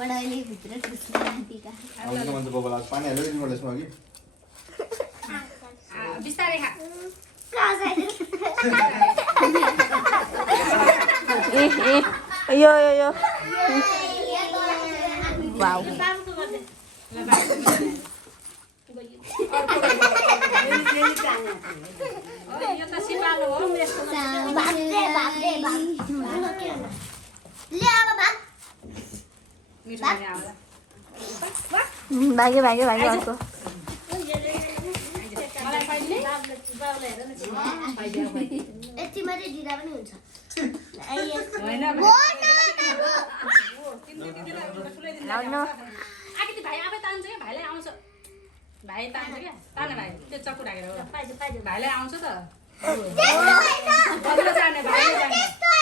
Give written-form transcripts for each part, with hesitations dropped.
पढाइले भित्र ठुस्ने नातिका आउनु मन त बबल आज पानी हाल्यो नि मलाई यसमा अघि बिस्तारै खा यो यो यो वाउ यो त सिपालु हो यसको बाप्रे बाप्रे ले अब भाग मिठो हुने आउला भाग्यो भाग्यो भाग्यो अर्को मलाई पाइले यति मात्रै दिदा पनि हुन्छ हैन लाग्नु आके भाइ आफै तान्छ के भाइलाई आउँछ भाइ तान्छ के ताने भाइ त्यो चक्कु राखेर हो भाइलाई आउँछ त बदला जाने भाइले जाने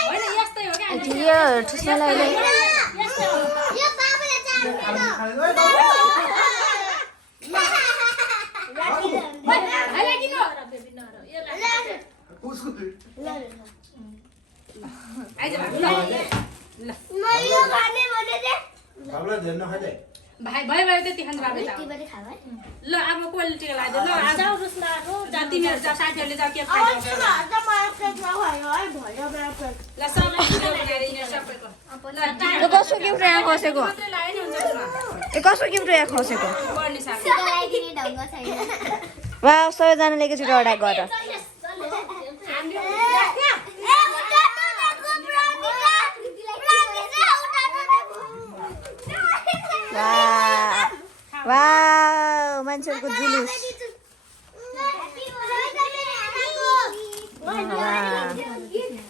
हैन यस्तै हो के यो ठुस्नालाई यस्तै हो यो बाबुले जान्दैन भाइलाई किन आइज भाइ ल म यो खाने भने चाहिँ बाबुलाई धेर नखाइदे भाइ भयो भयो त्यति खान्छ बाबे त यति मात्रै खाऊ है ल अब क्वालिटीको लागि ल आज जाति मेरो साथीहरूले जा के खाइदिन्छ ल सबै भिडियो बनाएर यिनीहरू सबैको ल यो कसो गिफ्ट यहाँ खसेको मात्रै लायो नि हुन्छ त्यसमा यो कसो गिफ्ट यहाँ खसेको गर्ने साथी लगाइदिने ढङ्ग छैन वा सबैजनाले एकैचोटि अड्याक गर वा मान्छेहरूको जुलुस